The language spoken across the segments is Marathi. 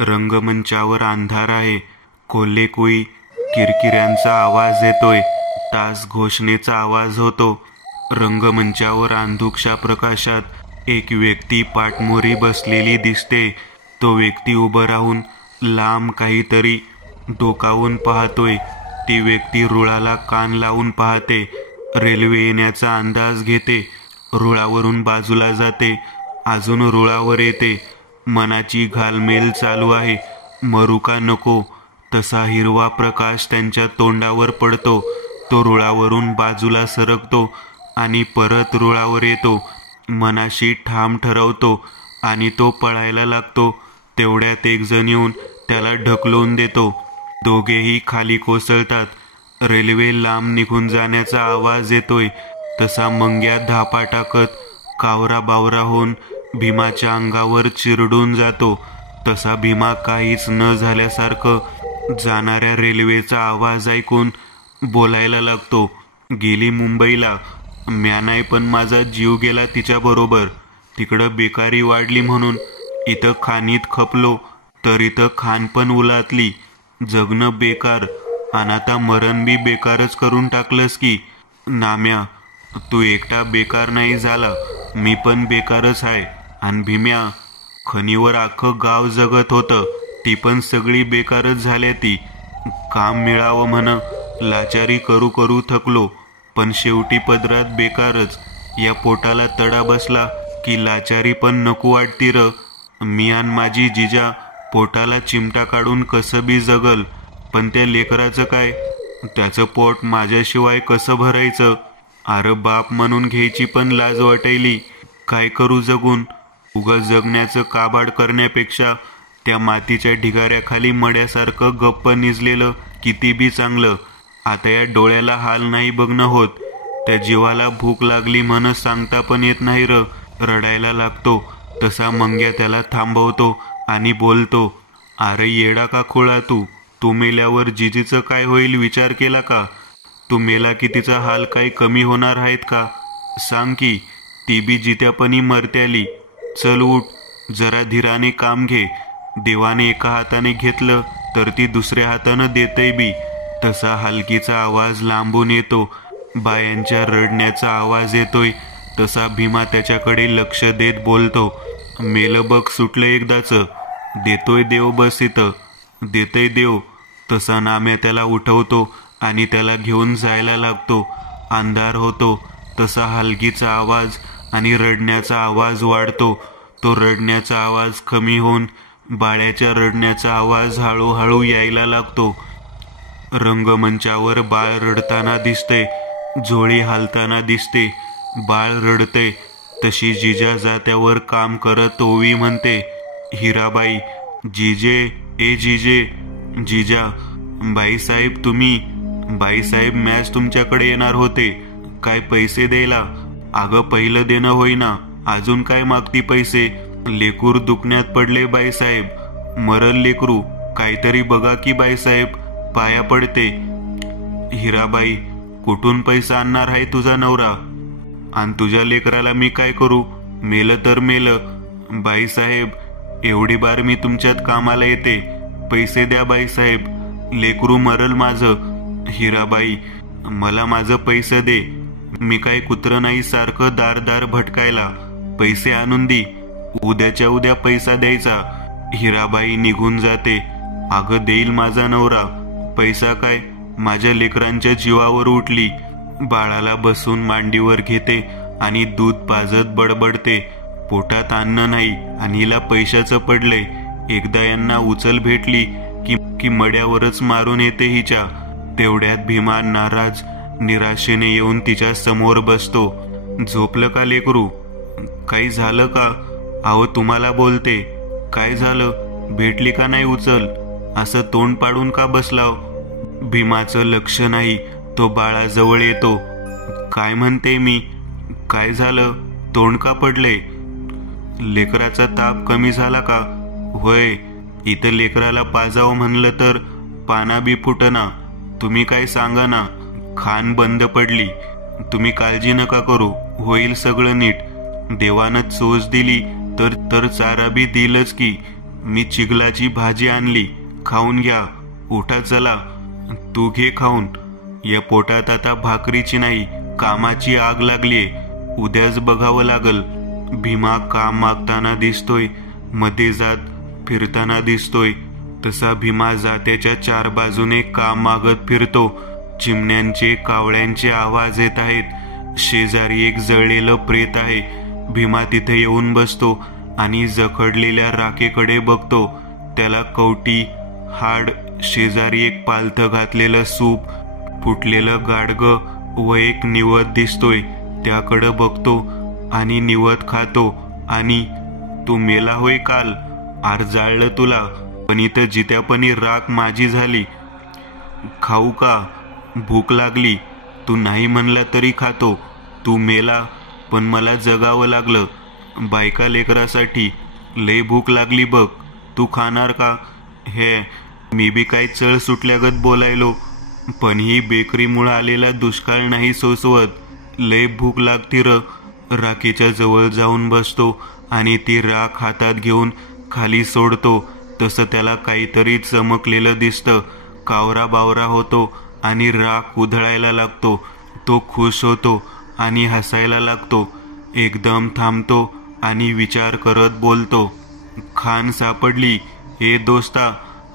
रंगमंचावर अंधार आहे. कोल्हे कोई किरकिऱ्यांचा आवाज येतोय. तास घोषणेचा आवाज होतो. रंगमंचावर अंधुकशा प्रकाशात एक व्यक्ती पाठमोरी बसलेली दिसते. तो व्यक्ती उभं राहून लांब काहीतरी डोकावून पाहतोय. ती व्यक्ती रुळाला कान लावून पाहते. रेल्वे येण्याचा अंदाज घेते. रुळावरून बाजूला जाते. अजून रुळावर येते. मनाची घालमेल चालू आहे. मरू का नको तसा हिरवा प्रकाश त्यांच्या तोंडावर पडतो. तो रुळावरून बाजूला सरकतो आणि परत रुळावर येतो. मनाशी ठाम ठरवतो आणि तो पळायला लागतो. तेवढ्यात एक जण येऊन त्याला ढकलून देतो. दोघेही खाली कोसळतात. रेल्वे लांब निघून जाण्याचा आवाज येतोय. तसा मंग्या धापा टाकत कावरा बावरा होऊन भीमाच्या अंगावर चिरडून जातो. तसा भीमा काहीच न झाल्यासारखं जाणाऱ्या रेल्वेचा आवाज ऐकून बोलायला लागतो. गेली मुंबईला. म्या नाही पण माझा जीव गेला तिच्याबरोबर. तिकडं बेकारी वाढली म्हणून इथं खाणीत खपलो तर इथं खाण पण उलातली. जगणं बेकार आणि आता मरण बी बेकारच करून टाकलंस की. नाम्या तू एकटा बेकार नाही झाला. मी पण बेकारच आहे. आणि भीम्या खणीवर अख्खं गाव जगत होतं. ती पण सगळी बेकारच झाल्या. ती काम मिळावं म्हण लाचारी करू करू थकलो. पण शेवटी पदरात बेकारच. या पोटाला तडा बसला की लाचारी पण नको वाटती र. मी आणि माझी जिजा पोटाला चिमटा काढून कसं बी जगल. पण त्या लेकराचं काय? त्याचं पोट माझ्याशिवाय कसं भरायचं? अरे बाप म्हणून घ्यायची पण लाज वाटायली. काय करू जगून? उगा जगण्याचं काबाड करण्यापेक्षा त्या मातीच्या ढिगाऱ्याखाली मड्यासारखं गप्प निजलेलं किती बी चांगलं. आता या डोळ्याला हाल नाही बघणं होत. त्या जीवाला भूक लागली म्हण सांगता पण येत नाही र. रडायला लागतो. तसा मंग्या त्याला थांबवतो आणि बोलतो, अरे येडा का खोळा तू? तू मेल्यावर जिजीचं काय होईल विचार केला का? तू मेला की तिचा हाल काही कमी होणार आहेत का? सांग की. ती बी जित्यापणी मरत्याली. चल उठ. जरा धीराने काम घे. देवाने एका हाताने घेतलं तर ती दुसऱ्या हातानं देतय बी. तसा हलकीचा आवाज लांबून येतो. बायांच्या रडण्याचा आवाज येतोय. तसा भीमा त्याच्याकडे लक्ष देत बोलतो, मेलं बघ सुटलं एकदाच. देतोय देव बस इथं. देतय देव. तसा नाम्या त्याला उठवतो आणि त्याला घेऊन जायला लागतो. अंधार होतो. तसा हलकीचा आवाज आणि रडण्याचा आवाज वाढतो. तो रडण्याचा आवाज कमी होऊन बाळ्याच्या रडण्याचा आवाज हळूहळू यायला लागतो. रंगमंचावर बाळ रडताना दिसते. झोळी हालताना दिसते. बाळ रडते. तशी जिजा जात्यावर काम करत ओवी म्हणते, हिराबाई, जिजे ए जिजे. जिजा, बाईसाहेब तुम्ही? बाईसाहेब मॅच तुमच्याकडे येणार होते. काय पैसे द्यायला? अगं पहिलं देणं होईना. अजून काय मागती पैसे? लेकूर दुखण्यात पडले बाईसाहेब. मरल लेकरू. काहीतरी बघा की बाईसाहेब. पाया पडते. हिराबाई, कुठून पैसा आणणार आहे तुझा नवरा? आणि तुझ्या लेकराला मी काय करू? मेलं तर मेलं. बाईसाहेब, एवढी बार मी तुमच्यात कामाला येते. पैसे द्या बाईसाहेब. लेकरू मरल माझं. हिराबाई, मला माझं पैसे दे. मी काय कुत्रं नाही सारखं दार दार भटकायला. पैसे आणून दी. उद्याच्या उद्या पैसा द्यायचा. हिराबाई निघून जाते. अगं देईल माझा नवरा. पैसा काय? माझ्या लेकरांच्या जीवावर उठली. बाळाला बसून मांडीवर घेते आणि दूध पाजत बडबडते, पोटात अन्न नाही आणि हिला पैशाचं पडलंय. एकदा यांना उचल भेटली की मड्यावरच मारून येते हिच्या. तेवढ्यात भीमा नाराज निराशेने येऊन तिच्या समोर बसतो. झोपलं का लेकरू? काही झालं का? अहो तुम्हाला बोलते. काय झालं? भेटली का नाही उचल? असं तोंड पाडून का बसलाव? भीमाचं लक्ष नाही. तो बाळाजवळ येतो. काय म्हणते मी? काय झालं? तोंड का पडले? लेकराचा ताप कमी झाला का? होय. इथं लेकराला पाजावं म्हणलं तर पाना बी फुटना. तुम्ही काय सांगा ना. खान बंद पडली. तुम्ही काळजी नका करू. होईल सगळं नीट. देवानं चोच दिली तर चारा बी दिलच की. मी चिगलाची भाजी आणली, खाऊन घ्या. उठा चला. तू घे खाऊन. या पोटात आता भाकरीची नाही, कामाची आग लागलीये. उद्याच बघावं लागल. भीमा काम मागताना दिसतोय, मध्ये जात फिरताना दिसतोय. तसा भीमा जात्याच्या 4 बाजूने काम मागत फिरतो. चिमण्यांचे, कावळ्यांचे आवाज येत आहेत. शेजारी एक जळलेलं प्रेत आहे. भीमा तिथे येऊन बसतो आणि जखडलेल्या राखेकडे बघतो. त्याला कवटी, हाड, शेजारी एक पालथं घातलेलं सूप, फुटलेलं गाडगं व एक निवत दिसतोय. त्याकडं बघतो आणि निवत खातो. आणि तू मेला होय काल? आर जाळलं तुला, पण इथं जित्यापणी राख माझी झाली. खाऊ का? भूक लागली. तू नाही म्हणला तरी खातो. तू मेला, पण मला जगावं लागलं बायका लेकरासाठी. लय भूक लागली बघ. तू खाणार का? हे मी बी काय चळ सुटल्यागत बोलायलो, पण ही बेकरीमुळे आलेला दुष्काळ नाही सोसवत. लय भूक लागती र. राखेच्या जवळ जाऊन बसतो आणि ती राख हातात घेऊन खाली सोडतो. तसं त्याला काहीतरी चमकलेलं दिसतं. कावरा बावरा होतो आणि राख उधळायला लागतो. तो खुश होतो आणि हसायला लागतो. एकदम थांबतो आणि विचार करत बोलतो, खान सापडली ए दोस्ता,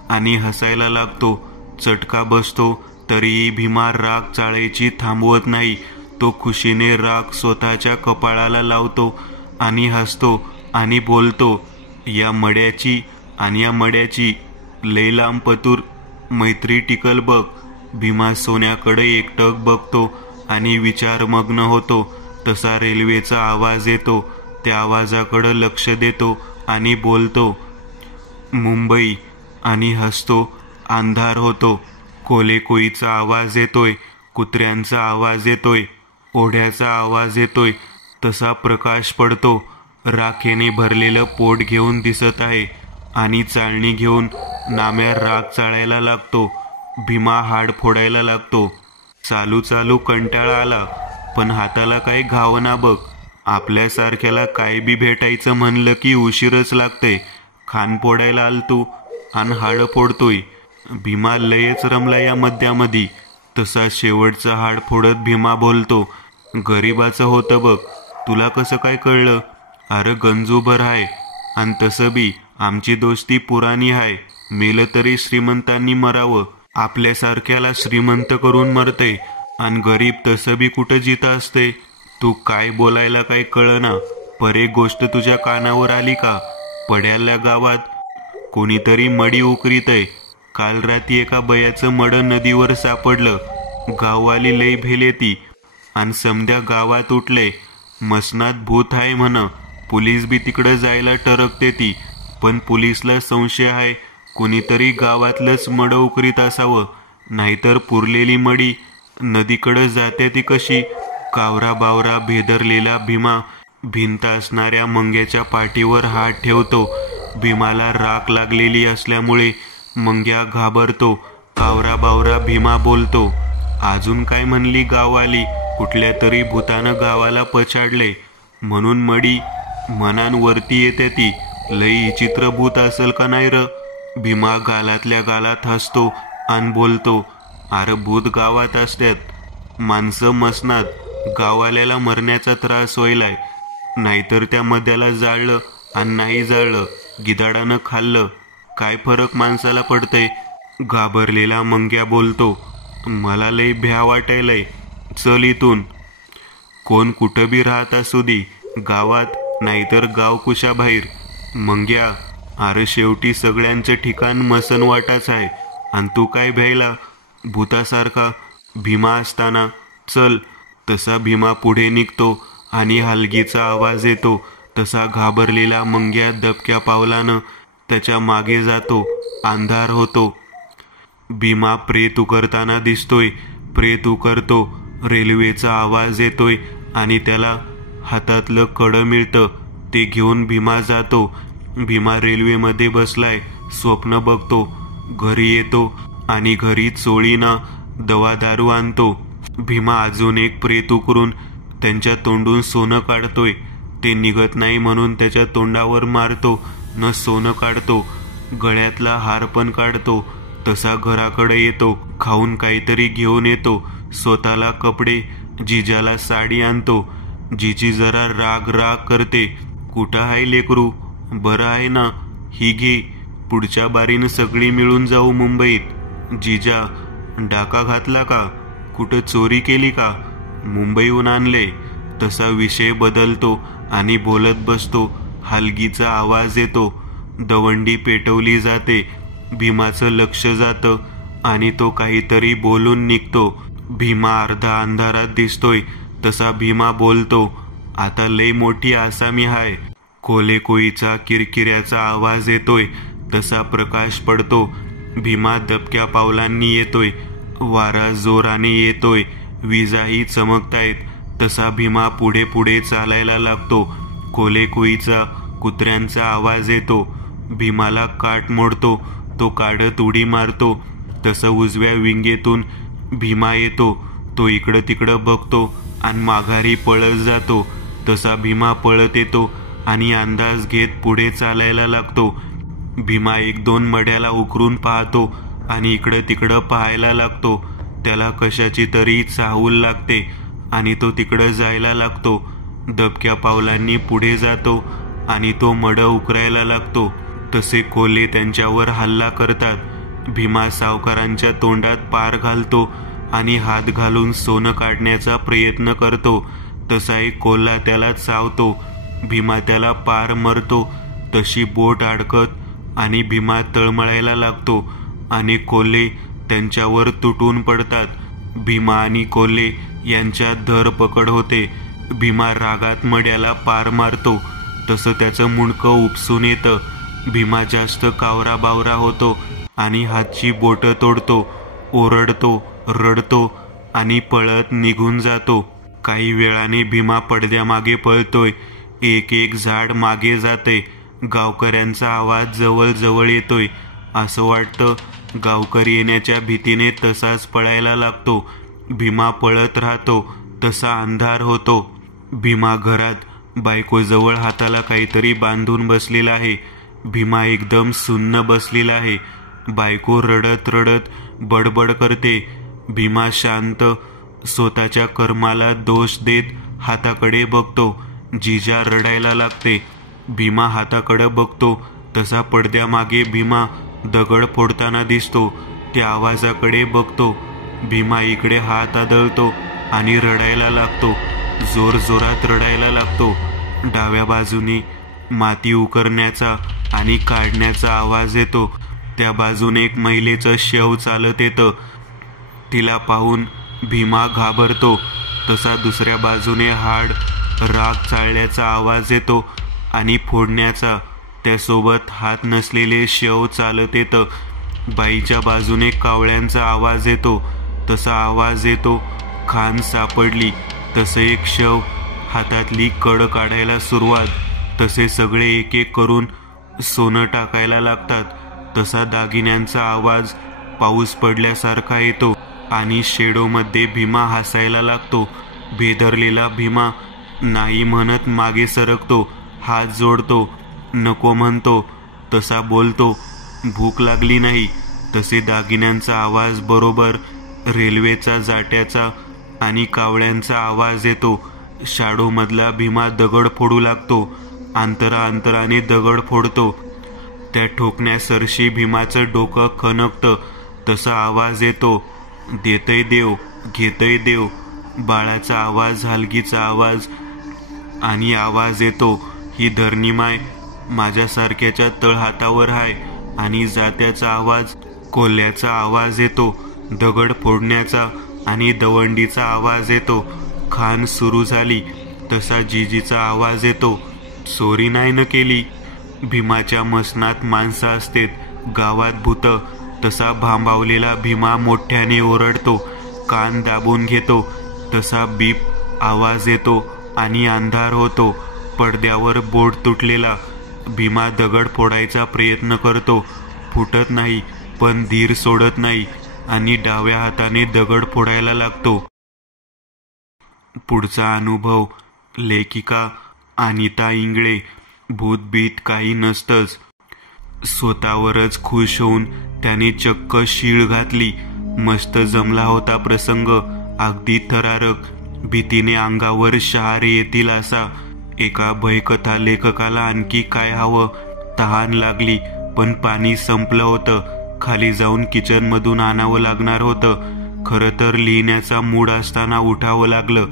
आणि हसायला लागतो. चटका बसतो तरीही भीमा राख चाळायची थांबवत नाही. तो खुशीने राख स्वतःच्या कपाळाला लावतो आणि हसतो आणि बोलतो, या मड्याची आणि या मड्याची लय लांब पतूर मैत्री टिकल बघ. भीमा सोन्याकडे एकटक बघतो आणि विचारमग्न होतो. तसा रेल्वेचा आवाज येतो. त्या आवाजाकडे लक्ष देतो आणि बोलतो, मुंबई, आणि हसतो. अंधार होतो. कोलेकोईचा आवाज येतोय, कुत्र्यांचा आवाज येतोय, ओढ्याचा आवाज येतोय. तसा प्रकाश पडतो. राखेने भरलेलं पोट घेऊन दिसत आहे आणि चाळणी घेऊन नाम्या राख चाळायला लागतो. भीमा हाड फोडायला लागतो. चालू चालू कंटाळा आला, पण हाताला काही घावना बघ. आपल्यासारख्याला काय बी भेटायचं म्हणलं की उशीरच लागते. खान फोडायला आलतो आणि हाड फोडतोय. भीमा लयच रमला या मध्यामध्ये. तसा शेवटचं हाड फोडत भीमा बोलतो, गरीबाचं होतं बघ. तुला कसं काय कळलं? अरे गंजूभर आहे. आणि तसं बी आमची दोस्ती पुराणी आहे. मेलं तरी श्रीमंतांनी मरावं. आपल्यासारख्याला श्रीमंत करून मरते आणि गरीब तसं बी कुठं जिता असते. तू काय बोलायला काय कळना. पर एक गोष्ट तुझ्या कानावर आली का? पड्याल्या गावात कोणीतरी मडी उकरीतय. काल रात्री एका बयाचं मड नदीवर सापडलं. गाववाली लय भेले ती आणि समध्या गावात उठले. मसनात भूत आहे म्हण. पोलीस बी तिकडं जायला टरकते ती, पण पोलीसला संशय आहे कोणीतरी गावातलंच मड उकरीत असावं. नाहीतर पुरलेली मडी नदीकडं जाते ती कशी? कावरा बावरा भेदरलेला भीमा भिंत असणाऱ्या मंग्याच्या पाठीवर हात ठेवतो. भीमाला राख लागलेली असल्यामुळे मंग्या घाबरतो. कावरा बावरा भीमा बोलतो, अजून काय म्हणली गाववाली? कुठल्या तरी भूतानं गावाला पछाडले म्हणून मडी मनान वरती येते ती. लई विचित्र भूत असेल का नाही र? भीमा गालातल्या गालात हसतो आणि बोलतो, अरे भूत गावात असतात, माणसं मसनात. गाववाल्याला मरण्याचा त्रास व्हायलाय. नाहीतर त्या मध्याला जाळलं आणि नाही जाळलं, गिधाडानं खाल्लं, काय फरक माणसाला पडतंय? घाबरलेला मंग्या बोलतो, मला लय भ्या वाटायलंय, चल इथून. कोण कुठं बी राहत असू दे, गावात नाहीतर गाव कुशाबाहेर. मंग्या, अरे शेवटी सगळ्यांचं ठिकाण मसनवाटाच आहे आणि तू काय भ्यायला भूतासारखा? भीमा असताना चल. तसा भीमा पुढे निघतो आणि हलगीचा आवाज येतो. तसा घाबरलेला मंग्या दबक्या पावलानं त्याच्या मागे जातो. अंधार होतो. भीमा प्रेत उकरताना दिसतोय. प्रेत उकरतो. रेल्वेचा आवाज येतोय आणि त्याला हातातलं कडं मिळतं. ते घेऊन भीमा जातो. भीमा रेल्वेमध्ये बसलाय. स्वप्न बघतो. घरी येतो आणि घरी चोळीना दवा दारू आणतो. भीमा अजून एक प्रेत उकरून त्यांच्या तोंडून सोनं काढतोय. ते निघत नाही म्हणून त्याच्या तोंडावर मारतो न सोनं काढतो. गळ्यातला हार पण काढतो, तसा घराकडे येतो, खाऊन काहीतरी घेऊन येतो, स्वतःला कपडे, जिजाला साडी आणतो. जिजी जरा राग राग करते. कुठं आहे लेकरू, बरं आहे ना, ही घे, पुढच्या बारीनं सगळी मिळून जाऊ मुंबईत. जिजा, डाका घातला का, कुठं चोरी केली का, मुंबईहून आणले. तसा विषय बदलतो आणि बोलत बसतो. हलगीचा आवाज येतो. दवंडी पेटवली जाते. भीमाचं लक्ष जातं आणि तो काहीतरी बोलून निघतो. भीमा अर्धा अंधारात दिसतोय तसा भीमा बोलतो. आता लय मोठी आसामी हाय. कोलेकोईचा किरकिऱ्याचा आवाज येतोय तसा प्रकाश पडतो. भीमा दबक्या पावलांनी येतोय. वारा जोराने येतोय. विजाही चमकतायत. तसा भीमा पुढे पुढे चालायला लागतो. कोलेकोईचा कुत्र्यांचा आवाज येतो. भीमाला काट मोडतो. तो काढत उडी मारतो. तसं उजव्या विंगेतून भीमा येतो. तो इकडं तिकडं बघतो आणि माघारी पळत जातो. तसा भीमा पळत येतो आणि अंदाज घेत पुढे चालायला लागतो. भीमा एक दोन मड्याला उकरून पाहतो आणि इकडं तिकडं पाहायला लागतो. त्याला कशाची तरी चाहूल लागते आणि तो तिकडं जायला लागतो. दबक्या पावलांनी पुढे जातो आणि तो मड उकरायला लागतो. तसे कोल्हे त्यांच्यावर हल्ला करतात. भीमा सावकारांच्या तोंडात पार घालतो आणि हात घालून सोनं काढण्याचा प्रयत्न करतो. तसा एक कोल्हा त्याला चावतो. भीमा त्याला पार मरतो. तशी बोट अडकत आणि भीमा तळमळायला लागतो आणि कोल्हे त्यांच्यावर तुटून पडतात. भीमा आणि कोल्हे यांच्यात धरपकड होते. भीमा रागात मड्याला पार मारतो. तसं त्याचं मुंडकं उपसून येतं. भीमा जास्त कावरा बावरा होतो आणि हातची बोटं तोडतो. ओरडतो, रडतो आणि पळत निघून जातो. काही वेळाने भीमा पडद्यामागे पळतोय. एक एक झाड मागे जाते. गावकऱ्यांचा आवाज जवळ जवळ येतोय. असं वाटतं गावकरी येण्याच्या भीतीने तसाच पळायला लागतो. भीमा पळत राहतो. तसा अंधार होतो. भीमा घरात बायकोजवळ हाताला काहीतरी बांधून बसलेला आहे. भीमा एकदम सुन्न बसलेला आहे. बायको रडत रडत बडबड करते. भीमा शांत स्वतःच्या कर्माला दोष देत हाताकडे बघतो. जिजा रडायला लागते. भीमा हाताकडे बघतो. तसा पडद्यामागे भीमा दगड फोडताना दिसतो. त्या आवाजाकडे बघतो. भीमा इकडे हात आदळतो आणि रडायला लागतो. जोर जोरात रडायला लागतो. डाव्या बाजूने माती उकरण्याचा आणि काढण्याचा आवाज येतो. त्या बाजूने एक महिलेचं शव चालत येतं. तिला पाहून भीमा घाबरतो. तसा दुसऱ्या बाजूने हाड राग चाळल्याचा आवाज येतो आणि फोडण्याचा. त्यासोबत हात नसलेले शव चालत येतं. बाईच्या बाजूने कावळ्यांचा आवाज येतो. तसा आवाज येतो. खान सापडली. तसं एक शव. हातातली कड काढायला सुरुवात. तसे सगळे एक एक करून सोनं टाकायला लागतात. तसा दागिन्यांचा आवाज पाऊस पडल्यासारखा येतो आणि शेडोमध्ये भीमा हसायला लागतो. भेदरलेला भीमा नाही म्हणत मागे सरकतो. हात जोडतो. नको म्हणतो. तसा बोलतो, भूक लागली नाही. तसे दागिन्यांचा आवाज बरोबर रेल्वेचा जाट्याचा आणि कावळ्यांचा आवाज येतो. शाडोमधला भीमा दगड फोडू लागतो. अंतराने दगड फोडतो. त्या ठोकण्यासरशी भीमाचं डोकं खणकतं. तसा आवाज येतो. देतय देव, घेतय देव. बाळाचा आवाज, हलगीचा आवाज आणि आवाज येतो. ही धरणीमाय माझ्यासारख्याच्या तळहातावर हाय. आणि जात्याचा आवाज, कोल्ह्याचा आवाज येतो. दगड फोडण्याचा आणि दवंडीचा आवाज येतो. खान सुरू झाली. तसा जिजीचा आवाज येतो. चोरी नाही न केली. भीमाच्या मसनात माणसं असतेत, गावात भूत. तसा भांबावलेला भीमा मोठ्याने ओरडतो. कान दाबून घेतो. तसा बीप आवाज येतो आणि अंधार होतो. पडद्यावर बोट तुटलेला. भीमा दगड फोडायचा प्रयत्न करतो. फुटत नाही, पण धीर सोडत नाही आणि डाव्या हाताने दगड फोडायला लागतो. पुढचा अनुभव. लेखिका अनिता इंगळे. भूतबीत काही नसतंच. स्वतःवरच खुश होऊन त्याने चक्क शीळ घातली. मस्त जमला होता प्रसंग, अगदी थरारक. भीतीने अंगावर शहारे येतील असा. एका भयकथा लेखकाला आणखी काय हवं? तहान लागली, पण पाणी संपलं होतं. खाली जाऊन किचनमधून आणावं लागणार होतं. खरं तर लिहिण्याचा मूड असताना उठावं लागलं.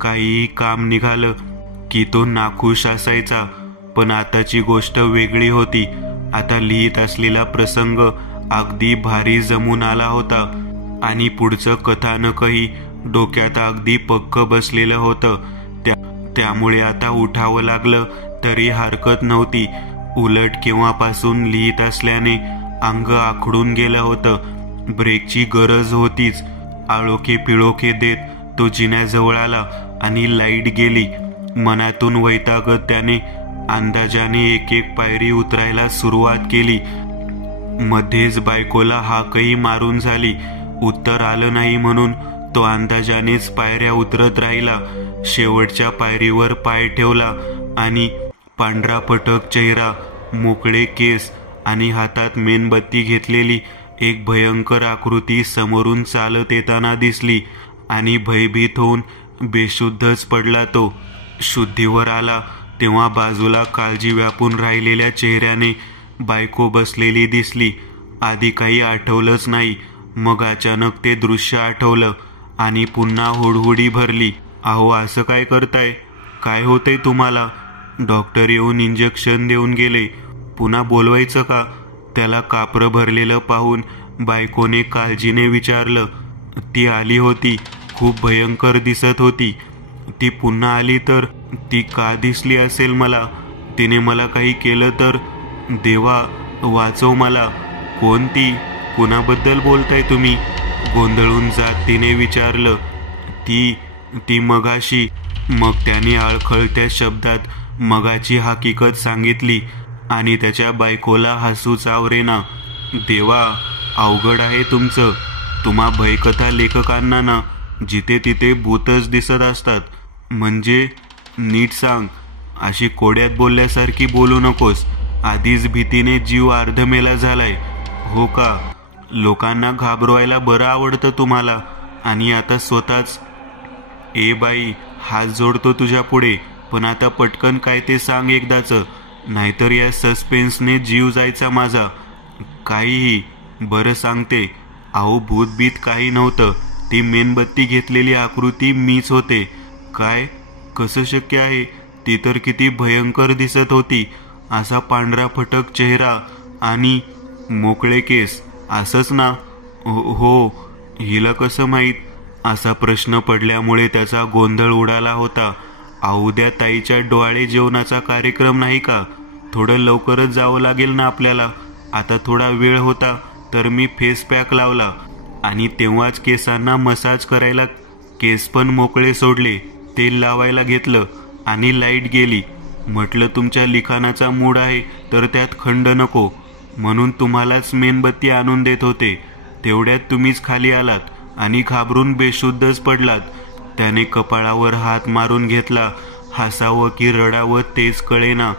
काहीही काम निघालं की तो नाखुश असायचा. पण आताची गोष्ट वेगळी होती. आता लिहित असलेला प्रसंग अगदी भारी जमून आला होता आणि पुढचं कथानकही डोक्यात अगदी पक्क बसलेलं होतं. त्यामुळे आता उठावं लागलं तरी हरकत नव्हती. उलट केव्हापासून लिहित असल्याने अंग आखडून गेलं होतं. ब्रेकची गरज होतीच. आळोखे पिळोखे देत तो जिन्याजवळ आला आणि लाईट गेली. मनातून वैतागत त्याने अंदाजाने एक एक पायरी उतरायला सुरुवात केली. मध्येच बायकोला हाकही मारून झाली. उत्तर आलं नाही म्हणून तो अंदाजानेच पायऱ्या उतरत राहिला. शेवटच्या पायरीवर पाय ठेवला आणि पांढरा फटक चेहरा, मोकळे केस आणि हातात मेणबत्ती घेतलेली एक भयंकर आकृती समोरून चालत येताना दिसली आणि भयभीत होऊन बेशुद्धच पडला तो. शुद्धीवर आला तेव्हा बाजूला काळजी व्यापून राहिलेल्या चेहऱ्याने बायको बसलेली दिसली. आधी काही आठवलंच नाही. मग अचानक ते दृश्य आठवलं आणि पुन्हा हुडहुडी भरली. अहो, असं काय करताय? काय होतंय तुम्हाला? डॉक्टर येऊन इंजेक्शन देऊन गेले. पुन्हा बोलवायचं का? त्याला कापरं भरलेलं पाहून बायकोने काळजीने विचारलं. ती आली होती. खूप भयंकर दिसत होती. ती पुन्हा आली तर ती का दिसली असेल मला? तिने मला काही केलं तर? देवा, वाचव मला. कोण ती? कुणाबद्दल बोलताय तुम्ही? गोंधळून जात तिने विचारलं. ती मगाशी. मग त्याने आळखळत्या शब्दात मगाची हकीकत सांगितली आणि त्याच्या बायकोला हसूच आवरेना. देवा, अवघड आहे तुमचं. तुम्हा भयकथा लेखकांना ना जिथे तिथे भूतच दिसत असतात. म्हणजे नीट सांग. अशी कोड्यात बोलल्यासारखी बोलू नकोस. आधीच भीतीने जीव अर्धमेला झालाय. हो का? लोकांना घाबरवायला बरं आवडतं तुम्हाला आणि आता स्वतःच. ए बाई, हात जोडतो तुझ्या पुढे, पण आता पटकन काय ते सांग एकदाच, नाहीतर या सस्पेन्सने जीव जायचा माझा. काहीही. बरं सांगते. अहो, भूतबीत काही नव्हतं. ती मेणबत्ती घेतलेली आकृती मीच होते. काय? कसं शक्य आहे? ती तर किती भयंकर दिसत होती. असा पांढरा फटक चेहरा आणि मोकळे केस. असंच ना? हो. हिला कसं माहीत? असा प्रश्न पडल्यामुळे त्याचा गोंधळ उडाला होता. उद्या ताईच्या डोहाळे जेवणाचा कार्यक्रम नाही का? थोडं लवकरच जावं लागेल ना आपल्याला. आता थोडा वेळ होता तर मी फेस पॅक लावला आणि तेव्हाच केसांना मसाज करायला केस पण मोकळे सोडले. तेल लावायला घेतलं आणि लाईट गेली. म्हटलं तुमच्या लिखाणाचा मूड आहे तर त्यात खंड नको, म्हणून तुम्हालाच मेणबत्ती आणून देत होते. तेवढ्यात तुम्हीच खाली आलात आणि घाबरून बेशुद्धच पडलात. त्याने कपाळावर हात मारून घेतला. हसावं की रडावं तेच कळेना.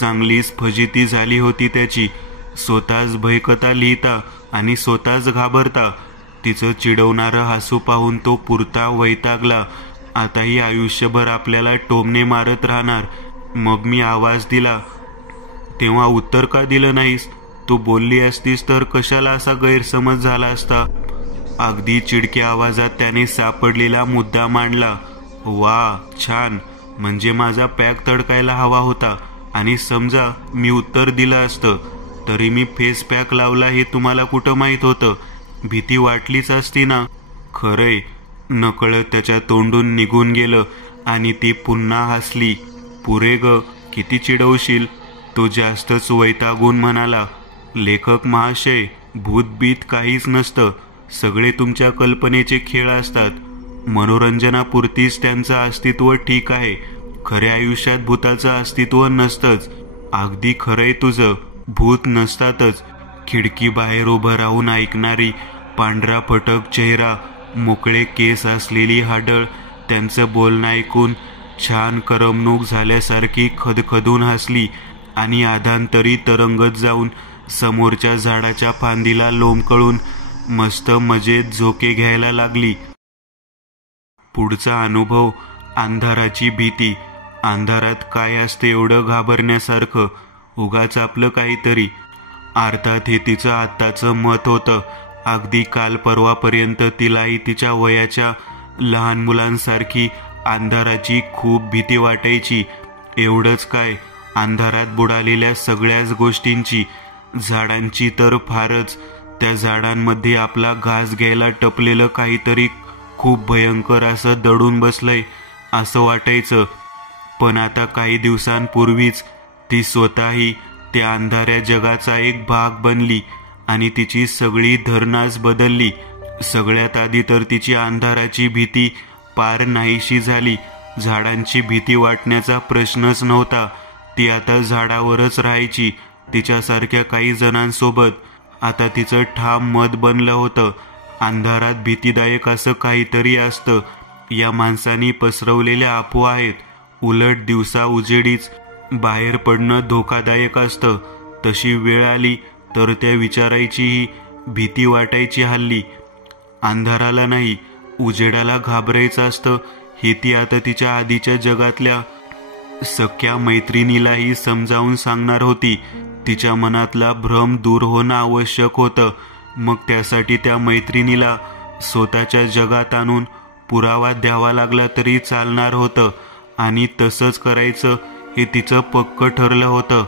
चांगलीच फजिती झाली होती त्याची. स्वतःच भयकथा लिहिता आणि स्वतःच घाबरता. तिचं चिडवणारं हसू पाहून तो पुरता वैतागला. आताही आयुष्यभर आपल्याला टोमणे मारत राहणार. मग मी आवाज दिला तेव्हा उत्तर का दिलं नाहीस? तू बोलली असतीस तर कशाला असा गैरसमज झाला असता? अगदी चिडक्या आवाजात त्याने सापडलेला मुद्दा मांडला. वा, छान. म्हणजे माझा पॅक तडकायला हवा होता आणि समजा मी उत्तर दिलं असतं तरी मी फेस पॅक लावला हे तुम्हाला कुठं माहीत होतं? भीती वाटलीच असती ना? खरंय. नकळत त्याच्या तोंडून निघून गेलं आणि ती पुन्हा हसली. पुरे ग, किती चिडवशील? तो जास्तच वैतागून म्हणाला. लेखक महाशय, भूतबीत काहीच नसतं. सगळे तुमच्या कल्पनेचे खेळ असतात. मनोरंजनापुरतीच त्यांचं अस्तित्व ठीक आहे. खऱ्या आयुष्यात भूताचं अस्तित्व नसतंच. अगदी खरंय तुझं. भूत नसतातच. खिडकी बाहेर उभं राहून ऐकणारी, पांढरा फटक चेहरा, मोकळे केस असलेली हाडळ, त्यांचं बोलणं ऐकून छान करमणूक झाल्यासारखी खदखदून हसली आणि आधांतरी तरंगत जाऊन समोरच्या झाडाच्या फांदीला लोंबकळून मस्त मजेत झोके घ्यायला लागली. पुढचा अनुभव, अंधाराची भीती. अंधारात काय असते एवढं घाबरण्यासारखं? उगाच आपलं काहीतरी. अर्थात हे तिचं आत्ताचं मत होतं. अगदी काल परवापर्यंत तिलाही तिच्या वयाच्या लहान मुलांसारखी अंधाराची खूप भीती वाटायची. एवढंच काय, अंधारात बुडालेल्या सगळ्याच गोष्टींची, झाडांची तर फारच. त्या झाडांमध्ये आपला घास घ्यायला टपलेलं काहीतरी खूप भयंकर असं दडून बसलंय असं वाटायचं. पण आता काही दिवसांपूर्वीच ती स्वतःही त्या अंधाऱ्या जगाचा एक भाग बनली आणि तिची सगळी धरणाच बदलली. सगळ्यात आधी तर तिची अंधाराची भीती पार नाहीशी झाली. झाडांची भीती वाटण्याचा प्रश्नच नव्हता. ती आता झाडावरच राहायची, तिच्यासारख्या काही जणांसोबत. आता तिचं ठाम मत बनलं होतं, अंधारात भीतीदायक असं काहीतरी असतं. या माणसांनी पसरवलेल्या अफवा आहेत. उलट दिवसा उजेडीच बाहेर पडणं धोकादायक असतं. तशी वेळ आली तर त्या विचारायचीही भीती वाटायची. हल्ली अंधाराला नाही, उजेडाला घाबरायचं असतं हे ती आता तिच्या आधीच्या जगातल्या सख्या मैत्रिणीलाही समजावून सांगणार होती. तिच्या मनातला भ्रम दूर होणं आवश्यक होतं. मग त्यासाठी त्या मैत्रिणीला स्वतःच्या जगात आणून पुरावा द्यावा लागला तरी चालणार होतं. आणि तसंच करायचं हे तिचं पक्क ठरलं होतं.